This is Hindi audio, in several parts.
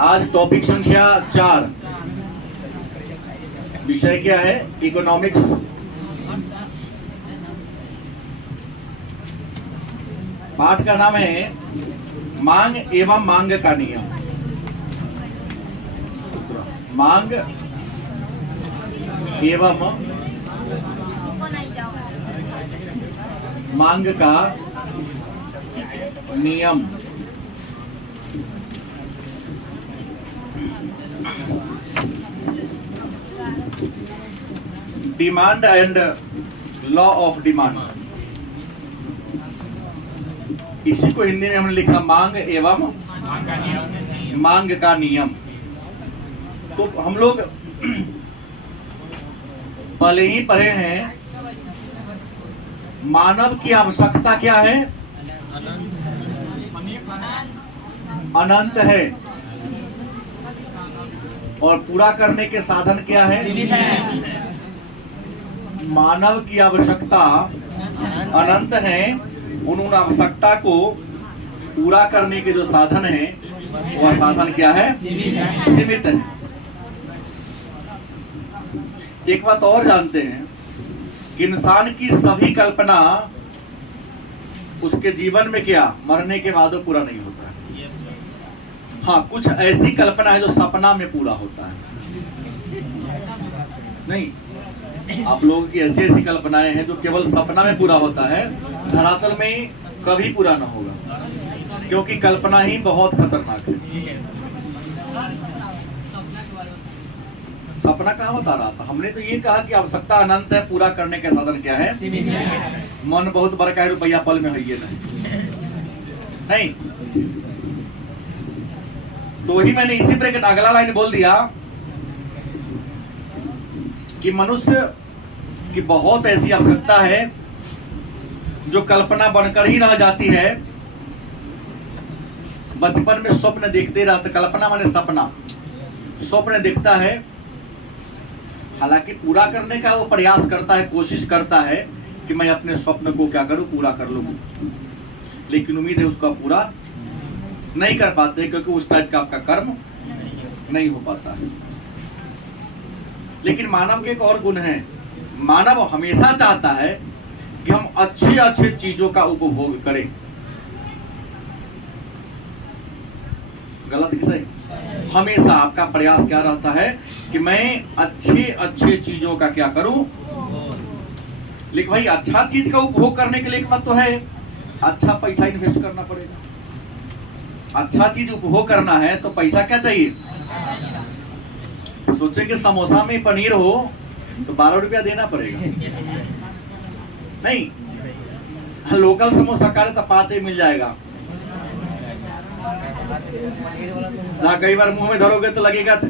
आज टॉपिक संख्या 4, विषय क्या है? इकोनॉमिक्स। पाठ का नाम है मांग एवं मांग का नियम। मांग एवं मांग का नियम। Demand and law of demand, इसी को हिंदी में हमने लिखा मांग एवं मांग का नियम। तो हम लोग पहले ही पढ़े हैं, मानव की आवश्यकता क्या है? अनंत है। और पूरा करने के साधन क्या है? मानव की आवश्यकता अनंत है, उन आवश्यकता को पूरा करने के जो साधन है वह साधन क्या है? सीमित है। एक बात और जानते हैं कि इंसान की सभी कल्पना उसके जीवन में क्या मरने के बाद पूरा नहीं होता है। हाँ, कुछ ऐसी कल्पना है जो सपना में पूरा होता है। नहीं, आप लोगों की ऐसी ऐसी कल्पनाएं हैं जो केवल सपना में पूरा होता है, धरातल में कभी पूरा ना होगा, क्योंकि कल्पना ही बहुत खतरनाक है। सपना कहाँ बता रहा था? हमने तो ये कहा कि आवश्यकता अनंत है, पूरा करने के साधन क्या है? मन बहुत बड़का है, रुपया पल में है ये नहीं। तो वही मैंने इसी पर एक अगला लाइन बोल दिया कि मनुष्य की बहुत ऐसी आवश्यकता है जो कल्पना बनकर ही रह जाती है। बचपन में स्वप्न देखते रहते, कल्पना माने सपना, स्वप्न देखता है, हालांकि पूरा करने का वो प्रयास करता है, कोशिश करता है कि मैं अपने स्वप्न को क्या करूं, पूरा कर लूं, लेकिन उम्मीद है उसका पूरा नहीं कर पाते, क्योंकि उस टाइप का आपका कर्म नहीं हो पाता है। लेकिन मानव के एक और गुण है, मानव हमेशा चाहता है कि हम अच्छे अच्छे चीजों का उपभोग करें। गलत कि सही? हमेशा आपका प्रयास क्या रहता है कि मैं अच्छे अच्छे चीजों का क्या करूं। लेकिन भाई, अच्छा चीज का उपभोग करने के लिए एक बात तो है, अच्छा पैसा इन्वेस्ट करना पड़ेगा। अच्छा चीज उपभोग करना है तो पैसा क्या चाहिए? सोचे कि समोसा में पनीर हो तो 12 रुपया देना पड़ेगा। नहीं, लोकल समोसा करे तो 5 ही मिल जाएगा ना। कई बार मुंह में धरोगे तो लगेगा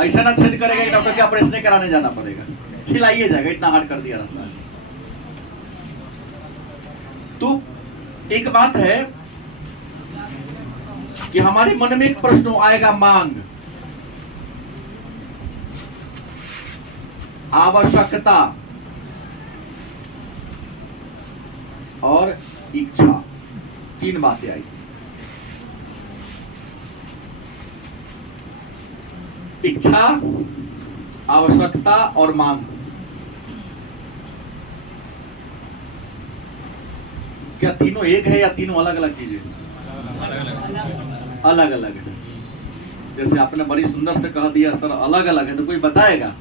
ऐसा ना छेद करेगा, डॉक्टर के ऑपरेशन कराने जाना पड़ेगा, खिलाइए जाएगा, इतना हार्ड कर दिया रहता है। तो एक बात है कि हमारे मन में एक प्रश्न आएगा, मांग, आवश्यकता और इच्छा, 3 बातें आई। इच्छा, आवश्यकता और मांग। क्या तीनों एक है या तीनों अलग अलग चीजें? अलग अलग है। जैसे आपने बड़ी सुंदर से कह दिया सर अलग अलग है, तो कोई बताएगा?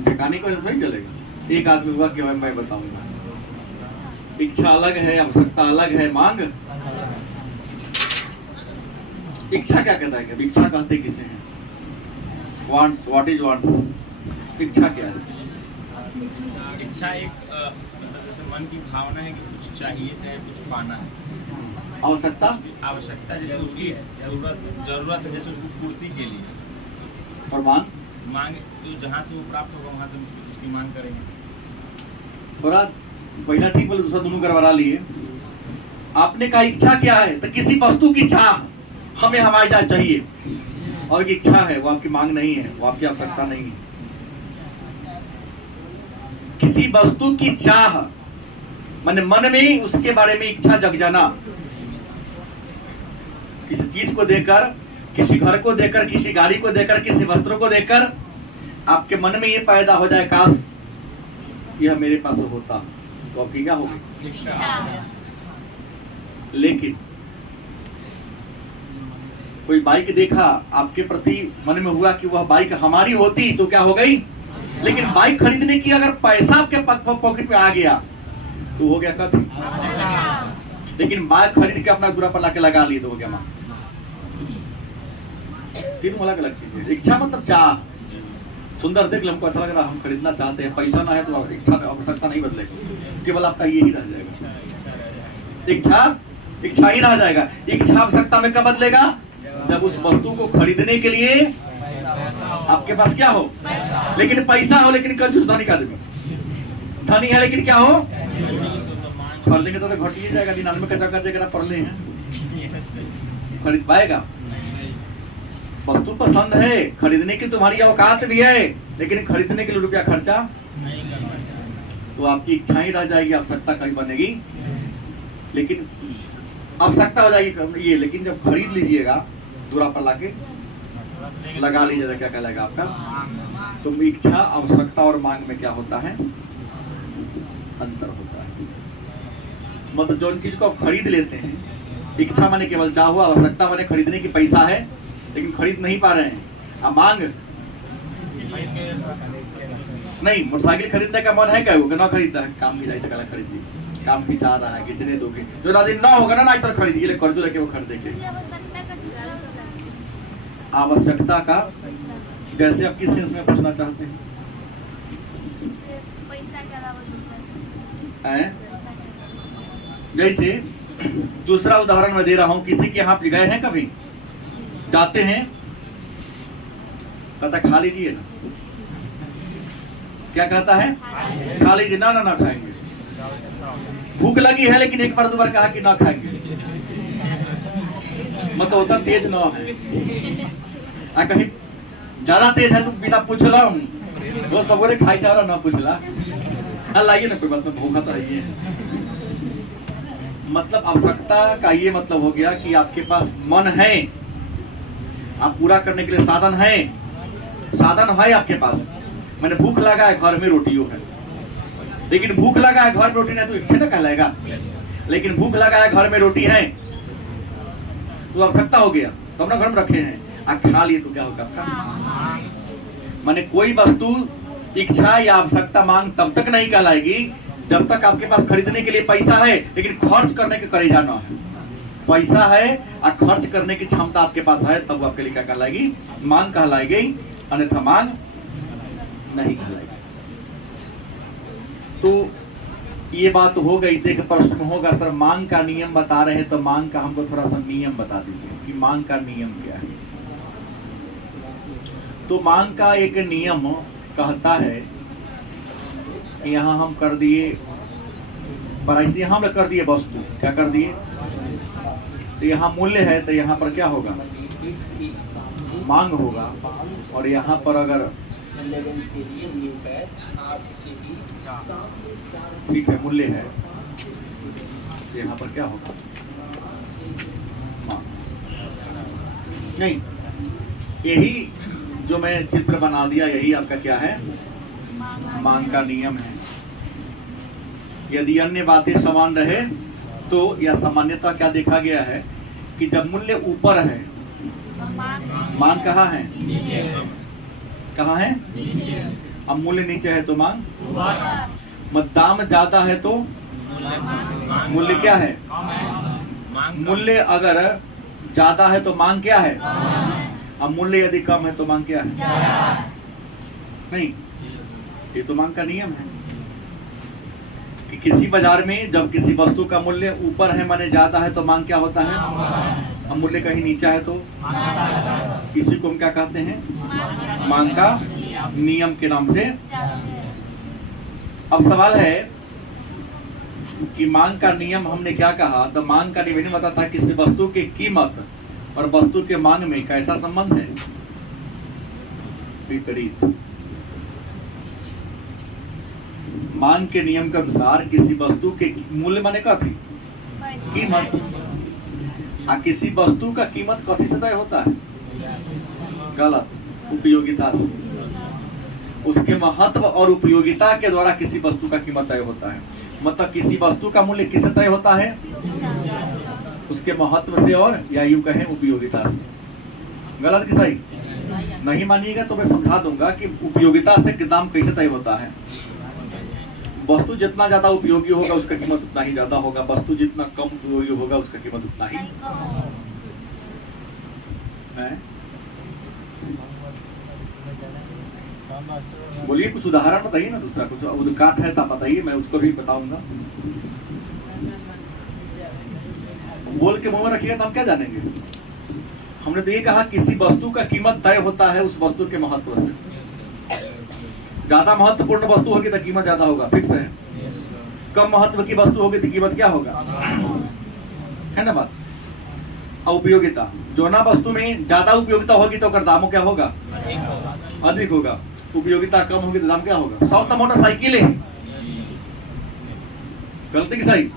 ठिकाने को सही चलेगा। एक आदमी हुआ कि मैं बताऊंगा, इच्छा अलग है, आवश्यकता अलग है, मांग। इच्छा क्या कहता है? इच्छा कहते किसे हैं? Wants, what is wants? इच्छा क्या है? इच्छा एक जैसे मन की भावना है कि कुछ चाहिए, चाहे कुछ पाना है। आवश्यकता, आवश्यकता जैसे उसकी जरूरत है, जैसे उसको पूर्ति के लिए। और मांग, मांग तो जहाँ से वो प्राप्त होगा वहाँ से उसकी मांग करेंगे। थोड़ा पहला ठीक बोले, दूसरा दोनों गड़बड़ा लिए। आपने कहा इच्छा क्या है, तो किसी वस्तु की चाह हमें हवाई जहाज चाहिए, और की इच्छा है, वो आपकी मांग नहीं है, वो आपकी आवश्यकता नहीं है। किसी वस्तु की चाह माने मन में उसके बारे में इच्छा जग जाना, किसी चीज को देखकर, किसी घर को देखकर, किसी गाड़ी को देखकर, किसी वस्त्र को देखकर आपके मन में ये पैदा हो जाए, काश यह मेरे पास होता, तो आपकी क्या होगी? लेकिन कोई बाइक देखा, आपके प्रति मन में हुआ कि वह बाइक हमारी होती तो क्या हो गई? लेकिन बाइक खरीदने की अगर पैसा आपके पॉकेट में आ गया तो हो गया कथी? लेकिन बाइक खरीद के अपना दूरा पर लाके लगा लिए तो हो गया माँ। तीन अलग अलग चीज है। इच्छा मतलब चाह, सुंदर देख ले, हमको अच्छा लग रहा, हम खरीदना चाहते हैं, पैसा ना है तो इच्छा आवश्यकता नहीं बदलेगा, केवल आपका यही रह जाएगा। इच्छा ही रह जाएगा। इच्छा आवश्यकता में कब बदलेगा? जब उस वस्तु को खरीदने के लिए आपके पास क्या हो? लेकिन पैसा हो, लेकिन कंजूस धनी का आदमी, धनी है लेकिन क्या हो? खरीदेंगे तो घट ही जाएगा। 99 का चक्कर जगह पढ़ ले हैं, खरीद पाएगा? वस्तु पसंद है, खरीदने की तुम्हारी औकात भी है, लेकिन खरीदने के लिए रुपया खर्चा तो आपकी इच्छा ही रह जाएगी, आवश्यकता कहीं बनेगी। लेकिन आवश्यकता हो जाएगी ये, लेकिन जब खरीद लीजिएगा दूरा पर लाके लगा लीजिएगा, क्या कहलाएगा आपका? तो इच्छा, आवश्यकता और मांग में क्या होता है? अंतर होता है। मतलब जो चीज को आप खरीद लेते हैं, इच्छा माने केवल चाह हुआ, आवश्यकता माने खरीदने की पैसा है लेकिन खरीद नहीं पा रहे हैं। अब मांग नहीं, मोटरसाइकिल खरीदने का मन है क्या? वो ना खरीदता है, काम की जाए तो खरीद ली, काम की चाह रहा है, कितने दोगे, जो ना दिन ना होगा ना आज तक खरीदिए, कर्ज लेके वो खरीदेंगे। आवश्यकता का जैसे आप किस सेंस में पूछना चाहते हैं? जैसे दूसरा उदाहरण मैं दे रहा हूं, किसी के यहाँ गए हैं, कभी जाते हैं, कहता खा लीजिए ना, क्या कहता है? खा लीजिए ना। ना खाएंगे, भूख लगी है लेकिन एक बार दो बार कहा कि ना खाएंगे, मतलब होता तेज ना है, कहीं ज्यादा तेज है तो बिना पूछला वो सबोरे खाई जा रहा ना पूछला, लाइए ना, कोई बात नहीं, भूखा तो है। मतलब आवश्यकता का ये मतलब हो गया कि आपके पास मन है, आप पूरा करने के लिए साधन है आपके पास। मैंने भूख लगा है, घर में रोटियों है, लेकिन भूख लगा है घर में रोटी नहीं तो इच्छा ना कहलाएगा। लेकिन भूख लगा है घर में रोटी है तो आवश्यकता हो गया, तो अपना घर में रखे हैं, खा लिए तो क्या होगा आपका? माने कोई वस्तु इच्छा या आवश्यकता मांग तब तक नहीं कहलाएगी जब तक आपके पास खरीदने के लिए पैसा है लेकिन खर्च करने के करेजा ना है। पैसा है और खर्च करने की क्षमता आपके पास है, तब आपके लिए क्या कहलाएगी? मांग कहलाएगी, अन्यथा मांग नहीं कहलाएगी। तो ये बात हो गई। एक प्रश्न होगा, सर मांग का नियम बता रहे हैं तो मांग का हमको थोड़ा सा नियम बता दीजिए कि मांग का नियम क्या है। तो मांग का एक नियम कहता है कि यहाँ हम कर दिए प्राइस, यहाँ कर दिए वस्तु, क्या कर दिए? तो यहाँ मूल्य है तो यहाँ पर क्या होगा? मांग होगा। और यहाँ पर अगर ठीक है मूल्य है तो यहाँ पर क्या होगा? मांग नहीं, यही जो मैं चित्र बना दिया यही आपका क्या है? मांग का नियम है। यदि अन्य बातें समान रहे तो यह सामान्यतः क्या देखा गया है कि जब मूल्य ऊपर है, मांग कहाँ है? कहाँ है? अब मूल्य नीचे है तो मांग, दाम ज्यादा है तो मूल्य क्या है? मूल्य अगर ज्यादा है तो मांग क्या है? अब मूल्य यदि कम है तो मांग क्या है? नहीं, ये तो मांग का नियम है कि किसी बाजार में जब किसी वस्तु का मूल्य ऊपर है माने ज्यादा है तो मांग क्या होता है? अब मूल्य कहीं नीचा है तो इसी को हम क्या कहते हैं? मांग का नियम के नाम से। अब सवाल है कि मांग का नियम हमने क्या कहा? तो मांग का नियम बताता है किसी वस्तु की कीमत और वस्तु के मांग में कैसा संबंध है? विपरीत। मांग के नियम के अनुसार किसी वस्तु के मूल्य माने क्या थी? कीमत। किसी वस्तु का कीमत कथी से तय होता है? गलत, उपयोगिता से। उसके महत्व और उपयोगिता के द्वारा किसी वस्तु का कीमत तय होता है। मतलब किसी वस्तु का मूल्य किससे तय होता है? उसके महत्व से, और या यूं कहें उपयोगिता से। गलत कि सही? नहीं मानिएगा तो मैं समझा दूंगा कि उपयोगिता से दाम कैसे तय होता है। वस्तु जितना ज्यादा उपयोगी होगा उसका कीमत उतना ही ज्यादा होगा, वस्तु जितना कम उपयोगी होगा उसका कीमत उतना ही है। बोलिए कुछ उदाहरण बताइए ना, दूसरा कुछ उदाहरण है तो बताइए, मैं उसको भी बताऊंगा। बोल के मुंह में रखिएगा तो हम क्या जानेंगे। हमने तो ये कहा किसी वस्तु का कीमत तय होता है उस वस्तु के महत्व से। ज्यादा महत्वपूर्ण वस्तु होगी तो कीमत ज्यादा होगा, फिक्स है। कम महत्व की वस्तु होगी तो कीमत क्या होगा, है ना बात। और उपयोगिता, जो ना वस्तु में ज्यादा उपयोगिता होगी तो दामों क्या होगा, अधिक होगा। उपयोगिता कम होगी तो दाम क्या होगा। सब तो मोटरसाइकिल है, गलती की सही,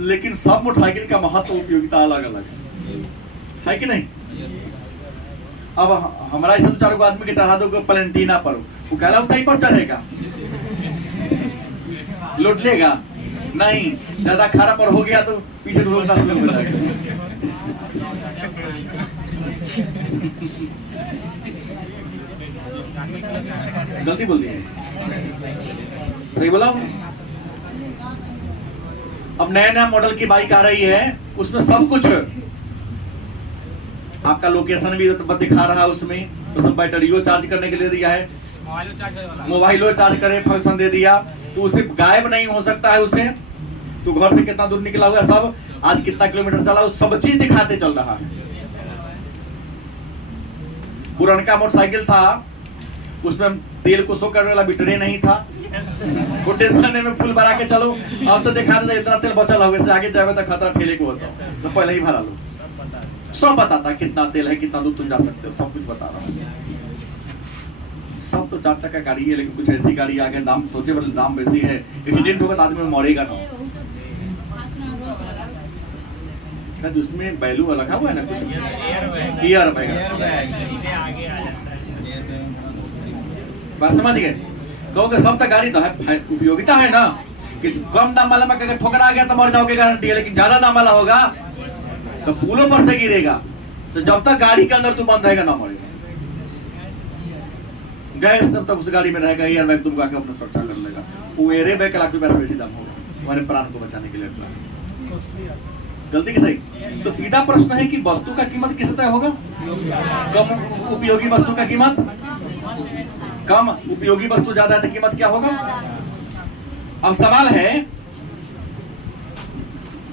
लेकिन सब मोटरसाइकिल का महत्व उपयोगिता अलग अलग है कि नहीं। अब हमारा ऐसा 4 आदमी के चढ़ा दो प्लेंटीना पर, वो कहला ऊंचाई पर चढ़ेगा, लौट लेगा नहीं। ज्यादा खरा पर हो गया तो पीछे रोकना शुरू हो जाएगा। गलती बोल दी, सही बोला। अब नया नया मॉडल की बाइक आ रही है, उसमें सब कुछ, आपका लोकेशन भी दिखा रहा है, उसमें बैटरियो चार्ज करने के लिए दिया है, मोबाइलो चार्ज करे फंक्शन दे दिया, तो उसे गायब नहीं हो सकता है। उसे तो घर से कितना दूर निकला हुआ सब, आज कितना किलोमीटर चला, सब चीज दिखाते चल रहा है। पुराना मोटरसाइकिल था, उसमें तेल को शो करने वाला बैटरी नहीं था, वो टेंशन में फुल भरा के चलो। अब तो दिखा देता इतना तेल बचल होगा, से आगे जाए तो खतरा ठेले को होता, तो पहले ही भरा लो। सब बताता कितना तेल है, कितना दूर तुम जा सकते हो, सब कुछ बता रहा हूँ। सब तो 4 चक्का गाड़ी है, लेकिन कुछ ऐसी गाड़ी आ गई दाम सोचे बड़े दाम बेसी है, एक्सीडेंट होगा तो आदमी मरेगा ना। उसमें वैल्यू लगा हुआ है ना कुछ, एयर बैग, बात समझ गए। कहोगे सब तो गाड़ी तो है, उपयोगिता है ना, कि कम दाम वाला में अगर ठोकर आ गया तो मर जाओगे गारंटी है, लेकिन ज्यादा दाम वाला होगा तो पुलों पर से गिरेगा, तो जब तक गाड़ी के अंदर तू बंद रहेगा ना मरेगा। गैस जब तक उस गाड़ी में रहेगा, एयर बैग तुमको आके अपना सुरक्षा कर लेगा। वो एयर बैग का ₹1,00,000 से बेसी दाम होगा तुम्हारे प्राण को बचाने के लिए। गलती की सही। तो सीधा प्रश्न है कि वस्तु का कीमत किस तरह होगा, कम उपयोगी वस्तु का कीमत कम, उपयोगी वस्तु ज्यादा है तो कीमत क्या होगा। अब सवाल है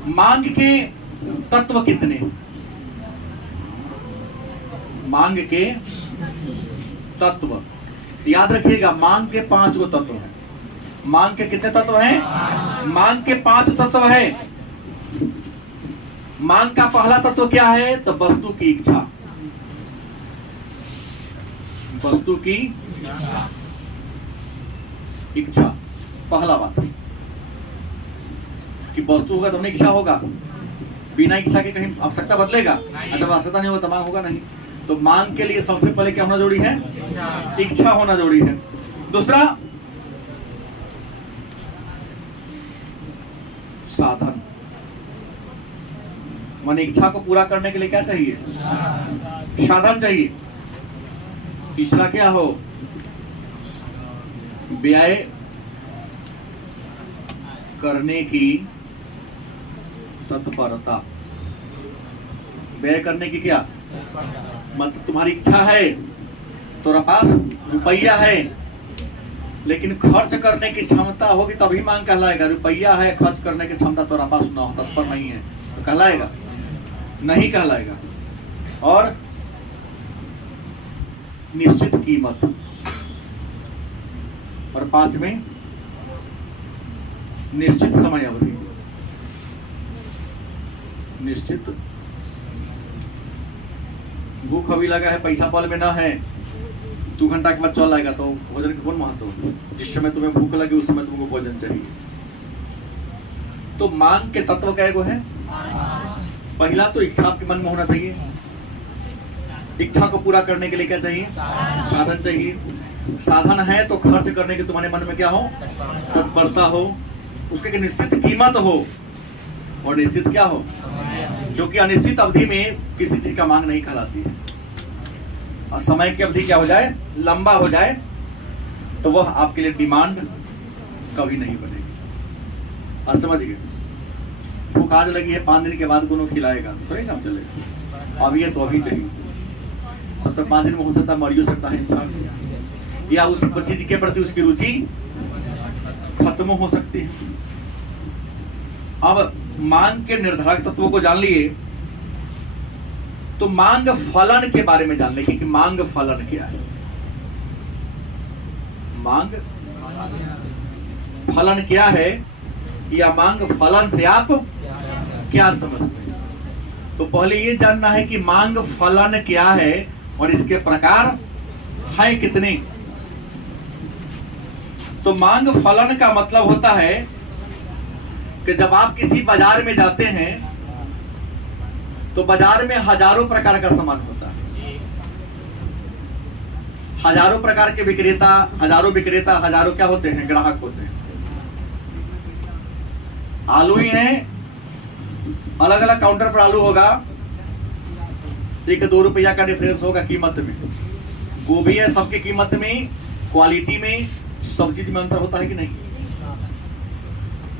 मांग के तत्व कितने, मांग के तत्व याद रखिएगा, मांग के 5 गो तत्व हैं। मांग के कितने तत्व हैं, मांग के 5 तत्व है। मांग का पहला तत्व क्या है, तो वस्तु की इच्छा, वस्तु की इच्छा पहला बात कि वस्तु होगा तो हमने इच्छा होगा, बिना इच्छा के कहीं आवश्यकता बदलेगा, जब आवश्यकता नहीं होगा तो मांग होगा नहीं। तो मांग के लिए सबसे पहले क्या होना जरूरी है, इच्छा होना जरूरी है। दूसरा साधन, माने इच्छा को पूरा करने के लिए क्या चाहिए, साधन चाहिए। तीसरा क्या हो, व्यय करने की तत्परता, व्यय करने की क्या मतलब, तुम्हारी इच्छा है, तुम्हारे पास रुपया है, लेकिन खर्च करने की क्षमता होगी तभी मांग कहलाएगा। रुपया है, खर्च करने की क्षमता तुम्हारे पास ना हो, तत्पर नहीं है, तो कहलाएगा नहीं कहलाएगा। और निश्चित कीमत, और 5वें निश्चित समय अवधि, निश्चित। भूख अभी लगा है, पैसा पल में ना है, 2 घंटा के बाद चल आएगा, तो भोजन का कौन महत्व। जिस समय तुम्हें भूख लगे उस समय तुमको भोजन चाहिए। तो मांग के तत्व कै गो है? पहला तो इच्छा आपके मन में होना चाहिए। इच्छा को पूरा करने के लिए क्या चाहिए? साधन चाहिए। साधन है तो खर्च करने के तुम्हारे मन में क्या हो? तत्परता हो, उसके एक निश्चित कीमत हो और निश्चित क्या हो? क्योंकि अनिश्चित अवधि में किसी चीज का मांग नहीं कहलाती है। और समय की अवधि क्या हो जाए? लंबा हो जाए तो वह आपके लिए डिमांड कभी नहीं बनेगी। और समझ गए? भूख आज लगी है, 5 दिन के बाद कोनो खिलाएगा थोड़ी काम चलेगा। अभी है तो अभी चाहिए, तब तक 5 दिन में हो सकता है मर भी सकता है इंसान, या उस चीज के प्रति उसकी रुचि खत्म हो सकती है। अब मांग के निर्धारक तत्वों को जान लिए तो मांग फलन के बारे में जान लेंगे कि मांग फलन क्या है। मांग फलन क्या है या मांग फलन से आप क्या समझते हैं? तो पहले ये जानना है कि मांग फलन क्या है और इसके प्रकार है कितने। तो मांग फलन का मतलब होता है कि जब आप किसी बाजार में जाते हैं तो बाजार में हजारों प्रकार का सामान होता है, हजारों प्रकार के विक्रेता, हजारों क्या होते हैं? ग्राहक होते हैं। आलू ही है, अलग अलग काउंटर पर आलू होगा, 1-2 रुपया का डिफरेंस होगा कीमत में। गोभी है, सबके कीमत में, क्वालिटी में, सब चीज में अंतर होता है कि नहीं?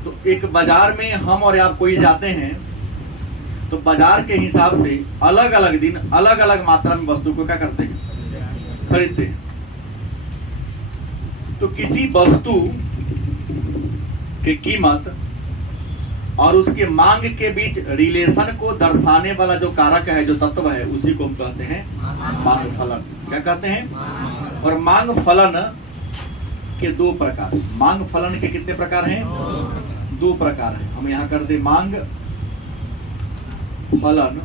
तो एक बाजार में हम और आप कोई जाते हैं तो बाजार के हिसाब से अलग अलग दिन अलग अलग मात्रा में वस्तु को क्या करते हैं? खरीदते हैं। तो किसी वस्तु की कीमत और उसके मांग के बीच रिलेशन को दर्शाने वाला जो कारक है, जो तत्व है, उसी को हम कहते हैं मांग फलन। क्या कहते हैं? और मांग फलन के 2 प्रकार। मांग फलन के कितने प्रकार हैं? 2 प्रकार हैं। हम यहां कर दे मांग फलन।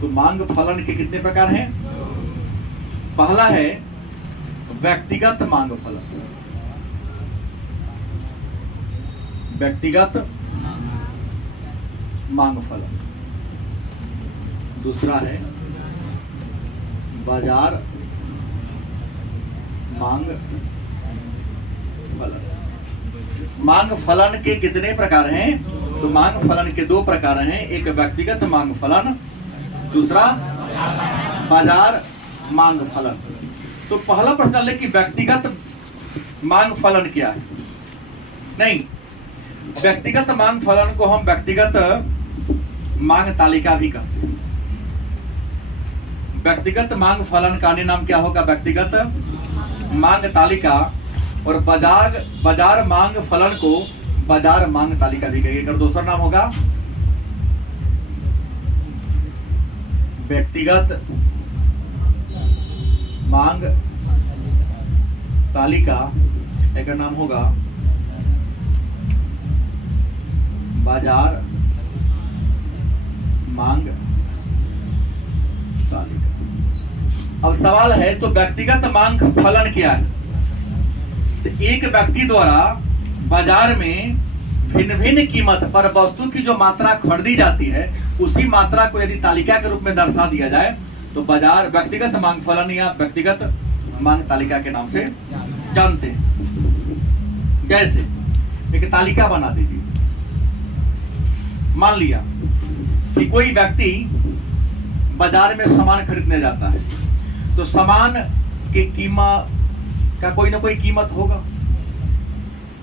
तो मांग फलन के कितने प्रकार हैं? पहला है व्यक्तिगत मांग फलन। व्यक्तिगत मांग फलन। दूसरा है बाजार मांग फलन। मांग फलन के कितने प्रकार हैं? तो मांग फलन के 2 प्रकार हैं, एक व्यक्तिगत मांग फलन, दूसरा बाजार मांग फलन। तो पहला प्रश्न ले कि व्यक्तिगत मांग फलन क्या है? नहीं, व्यक्तिगत मांग फलन को हम व्यक्तिगत मांग तालिका भी कहते हैं। व्यक्तिगत मांग फलन का अन्य नाम क्या होगा? व्यक्तिगत मांग तालिका। और बाजार मांग फलन को बाजार मांग तालिका भी कहेंगे। अगर दूसरा नाम होगा व्यक्तिगत मांग तालिका, एक नाम होगा बाजार मांग तालिका। अब सवाल है तो व्यक्तिगत मांग फलन क्या है? तो एक व्यक्ति द्वारा बाजार में भिन्न भिन्न कीमत पर वस्तु की जो मात्रा खरीदी जाती है, उसी मात्रा को यदि तालिका के रूप में दर्शा दिया जाए तो बाजार व्यक्तिगत मांग फलन या व्यक्तिगत मांग तालिका के नाम से जानते हैं। जैसे एक तालिका बना दीजिए। मान लिया कि कोई व्यक्ति बाजार में सामान खरीदने जाता है, तो सामान की कीमत का कोई ना कोई कीमत होगा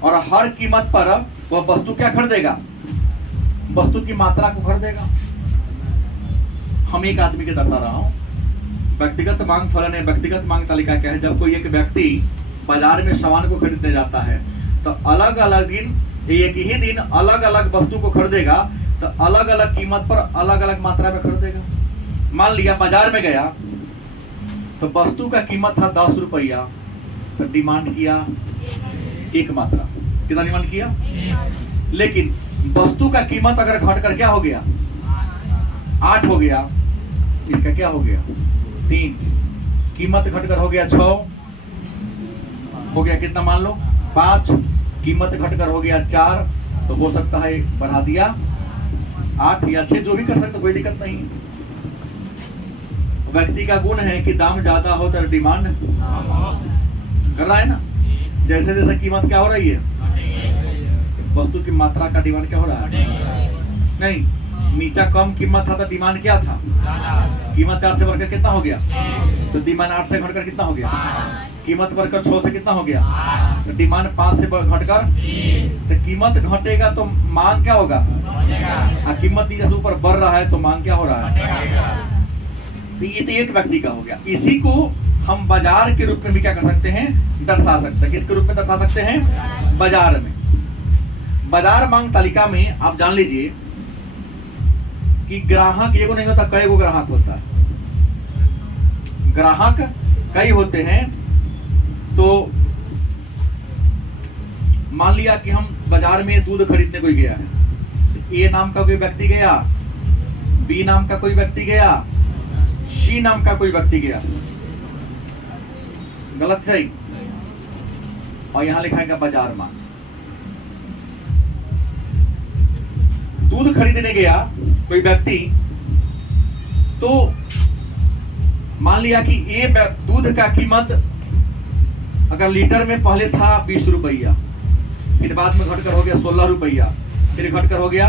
और हर कीमत पर वह वस्तु क्या खरीदेगा? वस्तु की मात्रा को खरीदेगा। हम एक आदमी के दर्शा रहा हूं। व्यक्तिगत मांग फलन है। व्यक्तिगत मांग तालिका क्या है? जब कोई एक व्यक्ति बाजार में सामान को खरीदने जाता है तो अलग अलग दिन, एक ही दिन अलग अलग वस्तु को खरीदेगा, तो अलग अलग कीमत पर अलग अलग मात्रा में खरीदेगा। मान लिया बाजार में गया तो वस्तु का कीमत था 10 रुपया, तो डिमांड किया 1 मात्रा। कितना डिमांड किया? लेकिन वस्तु का कीमत अगर घटकर क्या हो गया? 8 हो गया। इसका क्या हो गया? 3। कीमत घटकर हो गया 6 हो गया। कितना मान लो? 5। कीमत घटकर हो गया 4, तो हो सकता है बढ़ा दिया 8 या 6, जो भी कर सकते, कोई दिक्कत नहीं। व्यक्ति का गुण है कि दाम ज्यादा हो तो डिमांड कर रहा है ना। जैसे जैसे कीमत क्या हो रही है, वस्तु की मात्रा का डिमांड क्या हो रहा है, नहीं, नीचा कम कीमत था तो डिमांड क्या था, कीमत 4 से बढ़कर कितना हो गया, तो डिमांड 8 से घटकर कितना हो गया, कीमत बढ़कर 6 से कितना हो गया, तो डिमांड 5 से घटकर, तो कीमत घटेगा तो मांग क्या होगा, कीमत नीचे से ऊपर बढ़ रहा है तो मांग क्या हो रहा है। तो ये तो एक व्यक्ति का हो गया। इसी को हम बाजार के रूप में भी क्या कर सकते हैं, दर्शा सकते हैं। किसके रूप में दर्शा सकते हैं, बाजार में। बाजार मांग तालिका में आप जान लीजिए कि ग्राहक एगो नहीं होता, कई गो ग्राहक होता है। ग्राहक कई होते हैं। तो मान लिया कि हम बाजार में दूध खरीदने कोई गया है, ए नाम का कोई व्यक्ति गया, बी नाम का कोई व्यक्ति गया, सी नाम का कोई व्यक्ति गया, गलत सही, और यहां लिखा है बाजार मांग। दूध खरीदने गया कोई व्यक्ति, तो मान लिया कि ये दूध का कीमत अगर लीटर में पहले था 20 रुपया, फिर बाद में घटकर हो गया 16 रुपया, फिर घटकर हो गया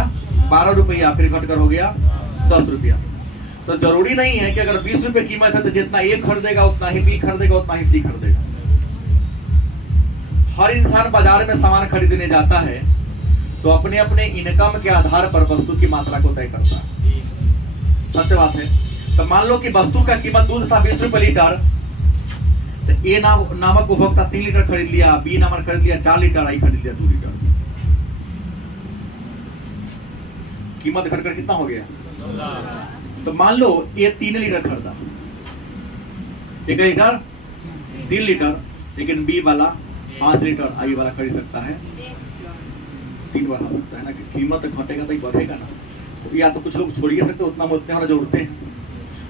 12 रुपया, फिर घटकर हो गया 10 रुपया। तो जरूरी नहीं है कि अगर 20 रुपए कीमत है तो जितना ए खरीदेगा उतना ही बी खरीदेगा, उतना ही सी खरीदेगा। हर इंसान बाजार में सामान खरीदने जाता है तो अपने अपने इनकम के आधार पर वस्तु की मात्रा को तय करता है। सत्य बात है। तो मान लो कि वस्तु का कीमत दूध था 20 रुपए लीटर, तो ए नामक उपभोक्ता 3 लीटर खरीद लिया, बी नामक खरीद लिया 4 लीटर, आई खरीद लिया 2 लीटर। कीमत घटकर कितना हो गया। तो मान लो ये 3 लीटर खरीदा, 1 लीटर 3 लीटर, लेकिन बी वाला 5 लीटर, आई वाला खरीद सकता है 3 बढ़ा सकता है ना। कि कीमत घटेगा तो ही बढ़ेगा ना। तो या तो कुछ लोग छोड़ ही सकते, उतना में उतने हमारा जोड़ते हैं।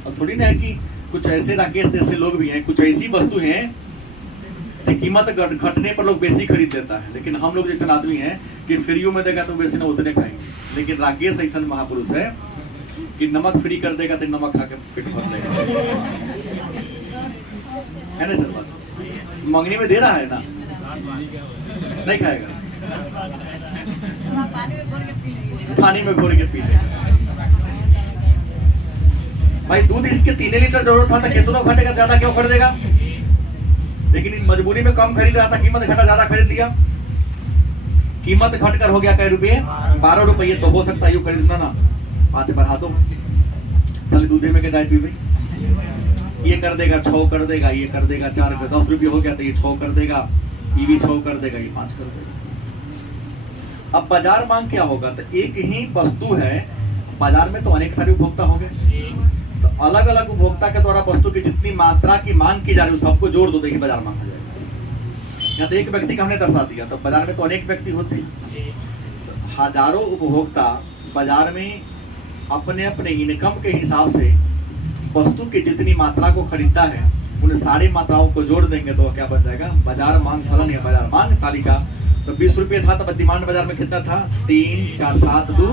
और थोड़ी ना है कि कुछ ऐसे राकेश जैसे लोग भी हैं, कुछ ऐसी वस्तु हैं कि कीमत घटने पर लोग बेसी खरीद लेता है, लेकिन हम लोग जैसे आदमी हैं कि फ्रीओ में देगा तो बेसी ना उतने खाएंगे। लेकिन राकेश ऐसा महापुरुष है कि नमक फ्री कर देगा तो नमक खा के पेट भर देगा, है ना सर बात। मंगनी में दे रहा है ना, नहीं खाएगा, पानी में घोर के पी लेगा। भाई दूध इसके 3 लीटर जरूरत था तो कितना घटेगा, ज्यादा क्यों खरीदेगा। लेकिन मजबूरी में कम खरीद रहा था, कीमत घटा, ज्यादा खरीद लिया। कीमत घटकर हो गया कई रुपये, 12 रुपये। तो हो सकता है यू खरीदना ना, 5 बढ़ा दो, खाली दूधे में के जाए पी भाई। ये कर देगा 6 कर देगा, ये कर देगा 4 कर, 10 रुपये हो गया तो ये 6 कर देगा, ये भी 6 कर देगा, ये 5 कर देगा। अब बाजार मांग क्या होगा, तो एक ही वस्तु है, बाजार में तो अनेक सारे उपभोक्ता होंगे, तो अलग अलग उपभोक्ता के द्वारा वस्तु की जितनी मात्रा की मांग की जा रही है सबको जोड़ दो, देखिए बाजार मांग हो जाएगा। या तो एक व्यक्ति का हमने दर्शा दिया, तो बाजार में तो अनेक व्यक्ति होते हैं, तो हजारों उपभोक्ता बाजार में अपने अपने इनकम के हिसाब से वस्तु की जितनी मात्रा को खरीदता है उन सारी मात्राओं को जोड़ देंगे तो क्या बन जाएगा, बाजार मांग फलन या बाजार मांग तालिका। तो 20 रुपये था तो डिमांड बाजार में कितना था, 3 4 7 2।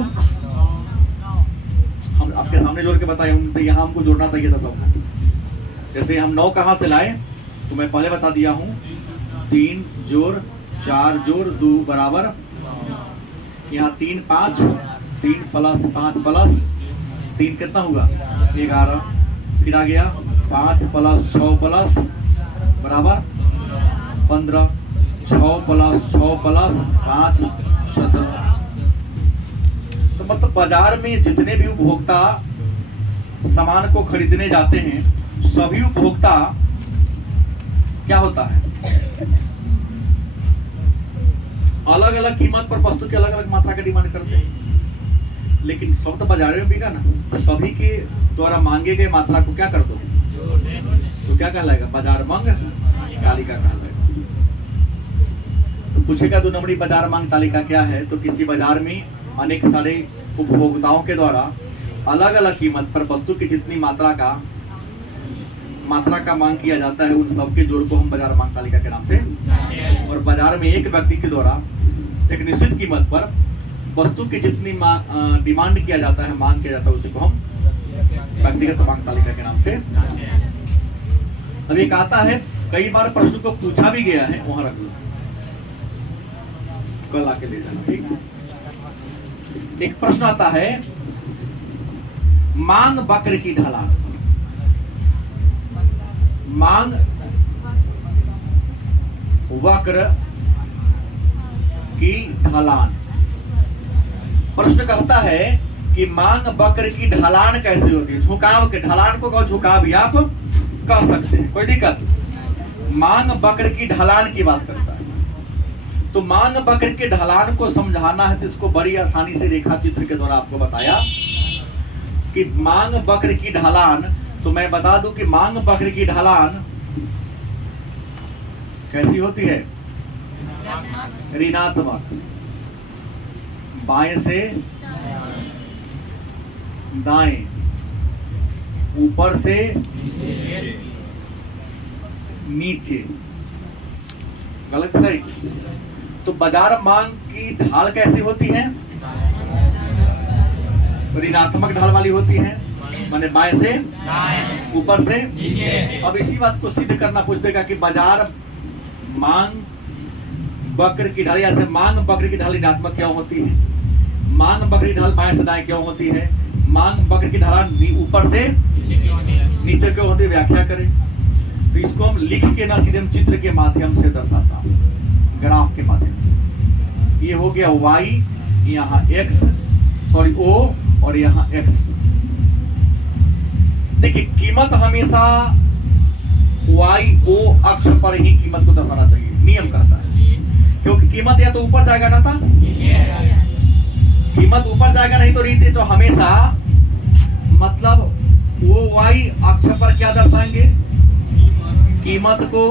हम आपके सामने जोड़ के बताए, तो यहाँ हमको जोड़ना चाहिए था सब। जैसे हम 9 कहाँ से लाए तो मैं पहले बता दिया हूँ, 3 जोड़ 4 जोड़ 2 बराबर, यहाँ 3 5, 3 प्लस 5 प्लस 3 कितना हुआ 11, फिर आ गया 5 प्लस 6 प्लस बराबर 15, 6 प्लस 6 प्लस 5 17। तो मतलब बाजार में जितने भी उपभोक्ता सामान को खरीदने जाते हैं, सभी उपभोक्ता क्या होता है, अलग अलग कीमत पर वस्तु की अलग अलग मात्रा का डिमांड करते हैं। लेकिन सब तो बाजार में बिका ना, तो सभी के द्वारा मांगे गए मात्रा को क्या कर दो, तो क्या कहलाएगा, बाजार मांग तालिका कहलाएगा। तो पूछेगा 2 नंबरी बाजार मांग तालिका क्या है, तो किसी बाजार में अनेक सारे उपभोक्ताओं के द्वारा अलग अलग कीमत पर वस्तु की जितनी मात्रा का मांग किया जाता है, उन सबके जोड़ को हम बाजार मांग तालिका के नाम से। और बाजार में एक व्यक्ति के द्वारा एक निश्चित कीमत पर वस्तु की जितनी डिमांड किया जाता है, मांग किया जाता है, उसी को हम व्यक्तिगत मांग तालिका के नाम से। अब एक आता है, कई बार प्रश्न को पूछा भी गया है, वहां रख लो, कल आके ले जाना। ठीक, एक प्रश्न आता है, मांग वक्र की ढलान। मांग वक्र की ढलान। प्रश्न कहता है कि मांग वक्र की ढलान कैसे होती है। झुकाव के ढलान को झुकाव भी आप कह सकते हैं, कोई दिक्कत। मांग वक्र की ढलान की बात करता है, तो मांग वक्र के ढलान को समझाना है तो इसको बड़ी आसानी से रेखा चित्र के द्वारा आपको बताया कि मांग वक्र की ढलान। तो मैं बता दूं कि मांग वक्र की ढलान कैसी होती है, ऋणात्मक, बाएं से दाएं, ऊपर से नीचे, गलत सही। तो बाजार मांग की ढाल कैसी होती है, ऋणात्मक ढाल वाली होती है, माने बाएं से ऊपर से नीचे। अब इसी बात को सिद्ध करना पूछ देगा कि बाजार मांग वक्र की ढाल, या मांग वक्र की ढाल ऋणात्मक क्यों होती है, मांग वक्र की ढाल बाएं से दाएं क्यों होती है, मांग वक्र की ढाल ऊपर से नीचे क्यों होती है, व्याख्या करें। तो इसको हम लिख के ना सीधे हम चित्र के माध्यम से दर्शाता हूं, ग्राफ के माध्यम से। ये हो गया y, यहाँ x, सॉरी o, और यहाँ x। देखिए कीमत हमेशा y o अक्ष पर ही कीमत को दर्शाना चाहिए, नियम कहता है, क्योंकि कीमत या तो ऊपर जाएगा ना था, कीमत ऊपर जाएगा, नहीं तो रीति तो हमेशा मतलब वो y अक्ष पर क्या दर्शाएंगे, कीमत को,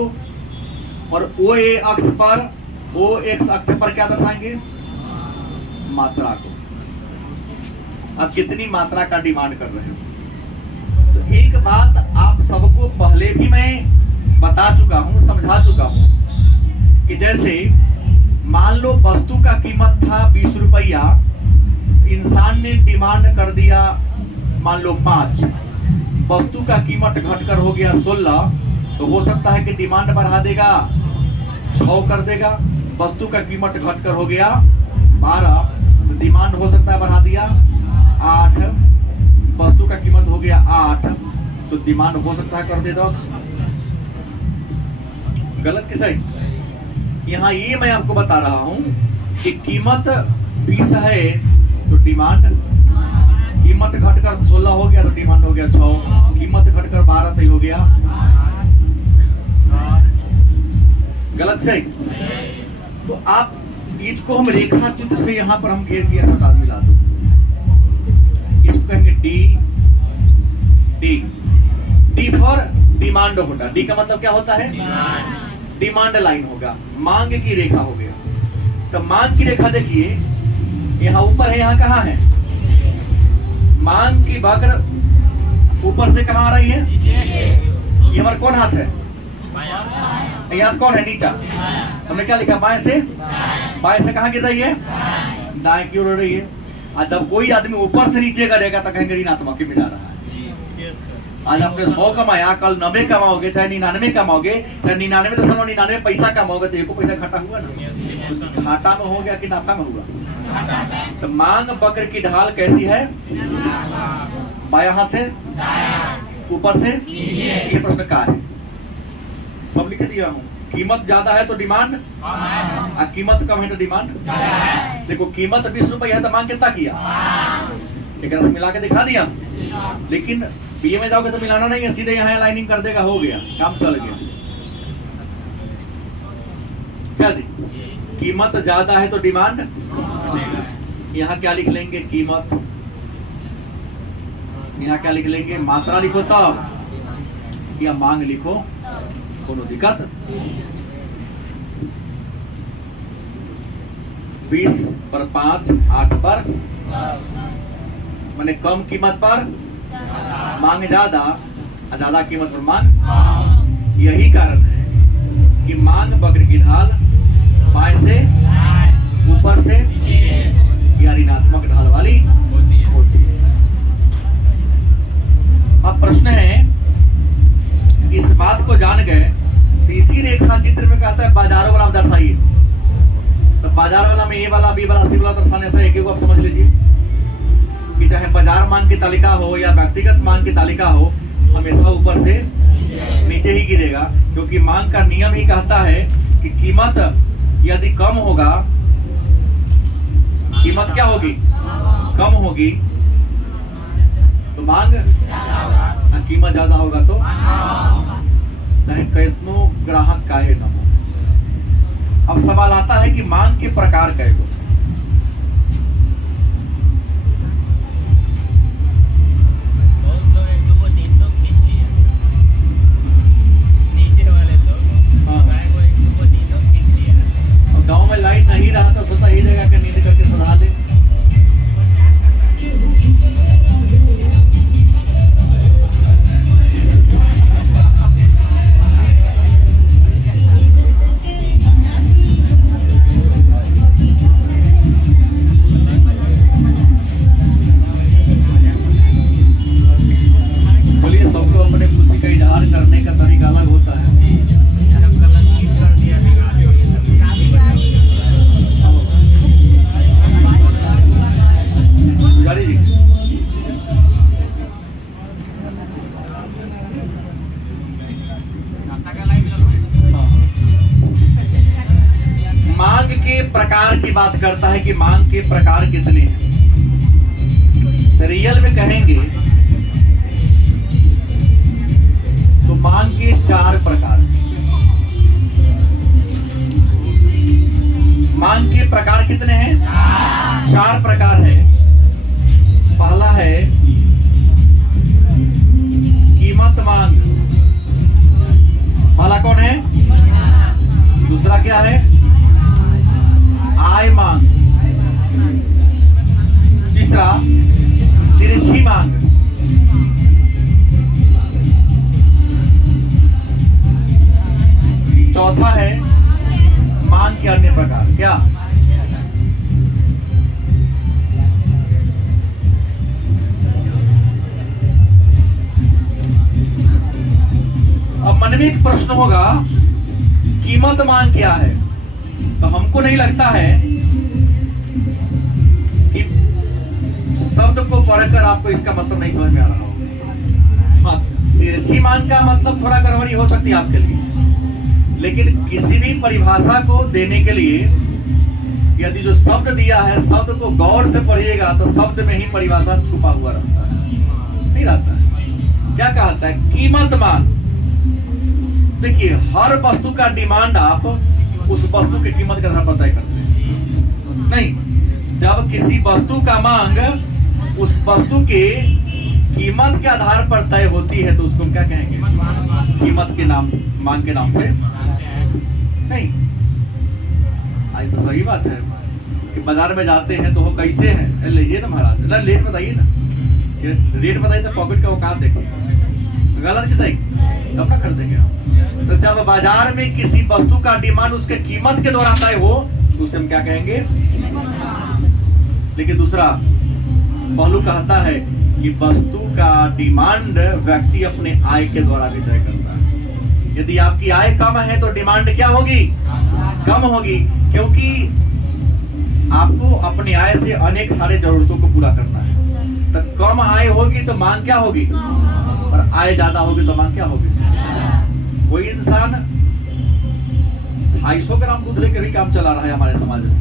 और ओ ए अक्ष पर, ओ एक्स अक्ष पर क्या दर्शाएंगे, मात्रा को। अब कितनी मात्रा का डिमांड कर रहे हो। तो एक बात आप सबको पहले भी मैं बता चुका हूं, समझा चुका हूं कि जैसे मान लो वस्तु का कीमत था 20 रुपया, इंसान ने डिमांड कर दिया मान लो 5, वस्तु का कीमत घटकर हो गया 16, तो हो सकता है कि डिमांड बढ़ा देगा, 6 कर देगा। वस्तु का कीमत घटकर हो गया 12, तो डिमांड हो सकता है बढ़ा दिया 8, वस्तु का कीमत हो गया 8, तो डिमांड हो सकता है कर दे 10। गलत कि सही। यहाँ ये मैं आपको बता रहा हूं कि कीमत 20 है तो डिमांड, कीमत घटकर 16 हो गया तो डिमांड हो गया 6, कीमत घटकर 12 तो हो गया, गलत सही। तो आप इसको हम रेखा चित्र से यहाँ पर हम घेर दिया, छटा मिला दो, इसको कहेंगे D. D, D for demand होगा, डी का मतलब क्या होता है, डिमांड लाइन होगा, मांग की रेखा हो गया। तो मांग की रेखा देखिए यहाँ ऊपर है, यहाँ कहाँ है, मांग की वक्र ऊपर से कहाँ आ रही है, ये हमारा कौन हाथ है, यहाँ कौन है, नीचा। हमने क्या लिखा, बाएं से, बाएं से कहाँ गिर रही है, दाएं की ओर रही है। आज जब कोई आदमी ऊपर से नीचे करेगा तो कहेंगे ऋणात्मक मिला रहा है। आज आपने 100 कमाया, कल 90 कमाओगे, चाहे 99 कमाओगे, चाहे 99 तो 99 पैसा कमाओगे, तो एको पैसा घाटा हुआ ना, घाटा में हो गया कि नाफा में हुआ। तो मांग वक्र की ढाल कैसी है, बायां हाथ से ऊपर से, ये प्रश्न का है, सब लिख दिया हूँ। कीमत ज्यादा है तो डिमांड, और कीमत कम है तो डिमांड। देखो कीमत 20 रुपया है तो मांग कितना किया, एक रस मिला के दिखा दिया। लेकिन बीए में जाओगे तो मिलाना नहीं है, सीधे यहाँ लाइनिंग कर देगा, हो गया काम, चल गया। क्या जी, कीमत ज्यादा है तो डिमांड, यहाँ क्या लिख लेंगे, कीमत, यहाँ क्या लिख लेंगे, मात्रा लिखो तब, या मांग लिखो, कोनो दिक्कत। 20 पर 5, 8 पर, माने कम कीमत पर मांग ज्यादा, ज्यादा कीमत पर मांग। यही कारण है कि मांग वक्र की ढाल बाएं से ऊपर से या ऋणात्मक ढाल वाली होती है। होती है। अब प्रश्न है, इस बात को जान गए तो इसी रेखा चित्र में कहता है बाजारों वाला आप दर्शाइए। तो बाजार वाला में ए वाला, बी वाला, सी वाला दर्शाने से एक एक आप समझ लीजिए कि चाहे बाजार मांग की तालिका हो या व्यक्तिगत मांग की तालिका हो, हमेशा ऊपर से नीचे ही गिरेगा, क्योंकि मांग का नियम ही कहता है कि कीमत यदि कम होगा, कीमत क्या होगी, कम होगी तो मांग, कीमत ज्यादा होगा तो चाहे कितनो ग्राहक काहे न हो। अब सवाल आता है कि मांग के प्रकार कै गो। गांव में लाइट नहीं रहा तो सोचा ही जगह के नींद करके सुधा दे। बोलिए, सबको अपने खुशी का इजहार करने का तरीका अलग होता है। मांग के प्रकार की बात करता है कि मांग के प्रकार कितने हैं। रियल में कहेंगे तो मांग के 4 प्रकार। मांग के प्रकार कितने हैं? 4 प्रकार है। पहला है कीमत मांग। पहला कौन है? दूसरा क्या है? आय मांग। तीसरा तिरछी मांग। चौथा है मांग के अन्य प्रकार। क्या? अब मन में एक प्रश्न होगा, कीमत मांग क्या है? तो हमको नहीं लगता है कि शब्द को पढ़कर आपको इसका मतलब नहीं समझ में आ रहा होगा। हाँ, तिरछी मांग का मतलब थोड़ा गड़बड़ी हो सकती है आपके लिए, लेकिन किसी भी परिभाषा को देने के लिए यदि जो शब्द दिया है, शब्द को गौर से पढ़िएगा तो शब्द में ही परिभाषा छुपा हुआ रहता है, नहीं रहता है। क्या कहता है? कीमत मांग। देखिए, हर वस्तु का डिमांड आप उस वस्तु की कीमत के आधार पर तय करते हैं। नहीं, जब किसी वस्तु का मांग उस वस्तु के कीमत के आधार पर तय होती है तो उसको हम क्या कहेंगे? कीमत के नाम, मांग के नाम से नहीं। आज तो सही बात है कि बाजार में जाते हैं तो वो कैसे हैं, लीजिए ना महाराज, रेट बताइए ना, रेट बताइए तो पॉकेट का औकात देखिए। गलत कि सही? तब ना खरीदेंगे हम। तो जब बाजार में किसी वस्तु का डिमांड उसके कीमत के द्वारा तय हो तो उसे हम क्या कहेंगे? लेकिन दूसरा पहलू कहता है कि वस्तु का डिमांड व्यक्ति अपने आय के द्वारा भी तय करता है। यदि आपकी आय कम है तो डिमांड क्या होगी? कम होगी, क्योंकि आपको अपनी आय से अनेक सारे जरूरतों को पूरा करना है। तो कम आय होगी तो मांग क्या होगी, और आय ज्यादा होगी तो मांग क्या होगी? कोई इंसान 250 ग्राम दूध लेकर भी काम चला रहा है हमारे समाज में,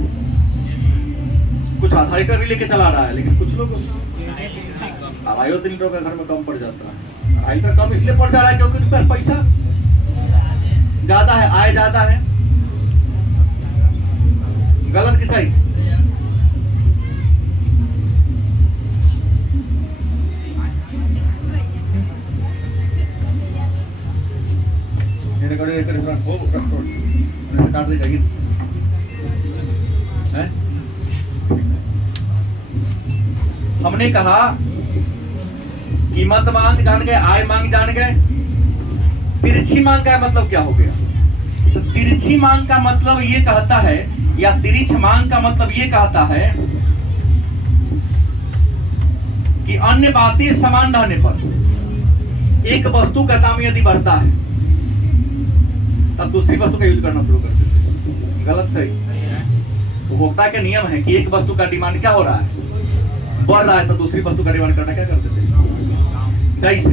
कुछ आधा लीटर भी लेके चला रहा है, लेकिन कुछ लोग 2.5-3 लीटर का घर में कम पड़ जाता है। 2.5 लीटर कम इसलिए पड़ जा रहा है क्योंकि उनके पास पैसा ज्यादा है, आय ज्यादा है। गलत कि सही? काट दे जाइए। हमने कहा कीमत मांग जान गए, आय मांग जान गए। तिरछी मांग का मतलब क्या हो गया? तो तिरछी मांग का मतलब ये कहता है, या तिरछ मांग का मतलब ये कहता है कि अन्य बातें समान रहने पर एक वस्तु का दाम यदि बढ़ता है तब दूसरी वस्तु का यूज करना शुरू कर देते हैं। गलत सही? उपभोक्ता के नियम है कि एक वस्तु का डिमांड क्या हो रहा है, बढ़ रहा है, तो दूसरी वस्तु का डिमांड करना क्या कर देते हैं। जैसे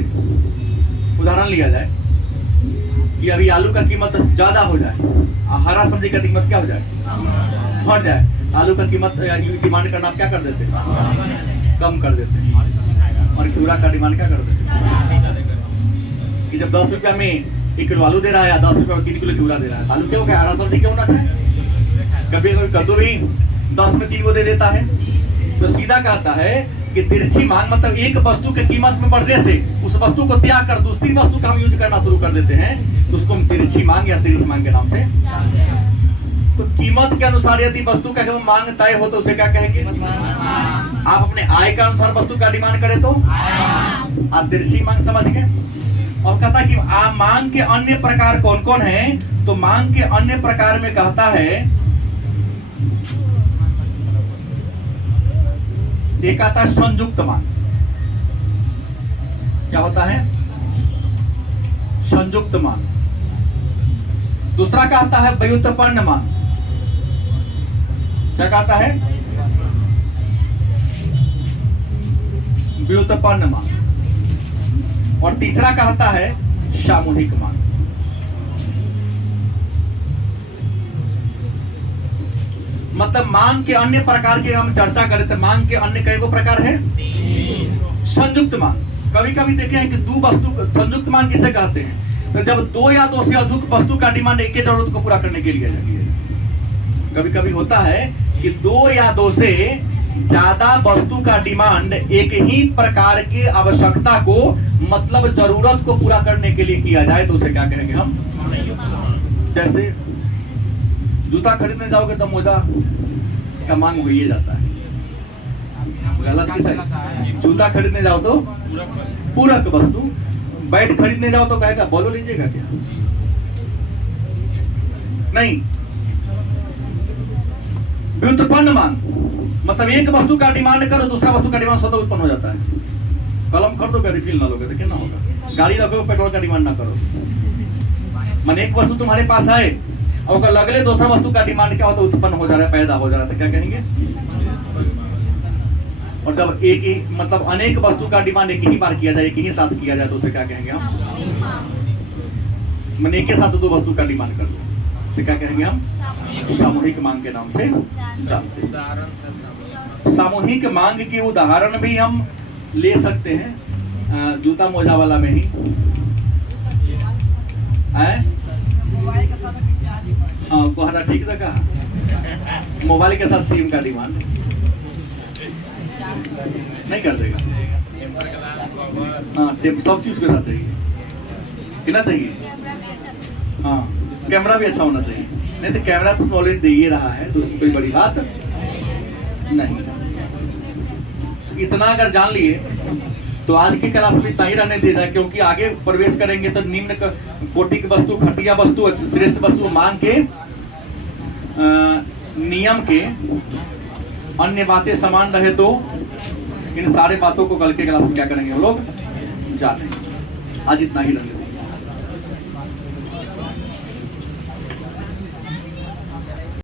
उदाहरण लिया जाए कि अभी आलू का कीमत ज्यादा हो जाए, हरा सब्जी का कीमत क्या हो जाए, बढ़ जाए, आलू का कीमत डिमांड करना आप क्या कर देते हैं, कम कर देते हैं। और घिउरा का डिमांड क्या कर देते हैं कि जब 10 रुपया में 1 किलो आलू दे रहा है या 10 रुपया में 3 किलो घिउरा दे रहा है, आलू क्यों खाए, हरा सब्जी क्यों ना खाए। कभी कभी कद्दू भी 10 में 3 को दे देता है। तो सीधा कहता है कि तिरछी मांग मतलब एक वस्तु के कीमत में बढ़ने से उस वस्तु को त्याग कर दूसरी वस्तु का हम यूज करना शुरू कर देते हैं, तो उसको हम तिरछी मांग या तिरछी मांग के नाम से। तो कीमत के अनुसार यदि वस्तु का मांग तय हो तो उसे क्या कहेंगे। आप अपने आय के अनुसार वस्तु का डिमांड करें तो आप तिरछी मांग समझ गए। और कहता कि आप मांग के अन्य प्रकार कौन कौन है, तो मांग के अन्य प्रकार में कहता है एक आता है संयुक्त मांग। क्या होता है, संयुक्त मांग। दूसरा कहता है व्युत्पन्न मांग। क्या कहता है, व्युत्पन्न मांग। और तीसरा कहता है सामूहिक मांग। मतलब मांग के अन्य प्रकार की हम चर्चा करें तो मांग के अन्य कई गो प्रकार है। संयुक्त मांग, कभी कभी देखे हैं कि दो वस्तु, संयुक्त मांग किसे कहते हैं, तो जब 2 या 2 से अधिक वस्तु का डिमांड एक ही जरूरत को पूरा करने के लिए जाती है। कभी कभी होता है कि 2 या 2 से ज्यादा वस्तु का डिमांड एक ही प्रकार की आवश्यकता को मतलब जरूरत को पूरा करने के लिए किया जाए तो उसे क्या कहेंगे हम। जैसे जूता खरीदने जाओगे तो मोजा का मांग हो ही जाता है। गलत किस है, जूता खरीदने जाओ तो पूरक वस्तु, बैट खरीदने जाओ तो कहेगा बोलो लीजिएगा क्या, नहीं। व्युत्पन्न मांग मतलब एक वस्तु का डिमांड करो दूसरा वस्तु का डिमांड स्वतः उत्पन्न हो जाता है। कलम खरीदोगे रिफिल ना लोगे तो क्या ना होगा, गाड़ी रखोगे पेट्रोल का डिमांड ना करो। मन एक वस्तु तुम्हारे पास है और अगर लगले दूसरा वस्तु का डिमांड क्या होता है, उत्पन्न हो जा रहा है, पैदा हो जा रहा है, तो क्या कहेंगे। और जब एक ही मतलब अनेक वस्तु का डिमांड एक ही बार किया जाए, एक ही साथ किया जाए तो उसे क्या कहेंगे हम। मैंने एक के साथ 2 वस्तु का डिमांड कर दो तो क्या कहेंगे हम, सामूहिक मांग के नाम से जानते हैं। सामूहिक मांग के उदाहरण भी हम ले सकते हैं जूता मोजा वाला में ही हाँ, कोहरा ठीक से कहा। मोबाइल के साथ सिम का डिमांड नहीं कर देगा। हाँ, सब चीज के साथ चाहिए, कितना चाहिए। हाँ, कैमरा भी अच्छा होना चाहिए, नहीं तो कैमरा तो ऑलरेडी दे ही रहा है तो उसमें कोई बड़ी बात नहीं। इतना अगर जान लिए तो आज की क्लास में इतना ही रहने दिया जाए, क्योंकि आगे प्रवेश करेंगे तो निम्न कोटि की वस्तु, घटिया वस्तु, श्रेष्ठ वस्तु, मांग के नियम के अन्य बातें समान रहे तो इन सारे बातों को कल के क्लास में क्या करेंगे हम लोग जानेंगे। आज इतना ही रहने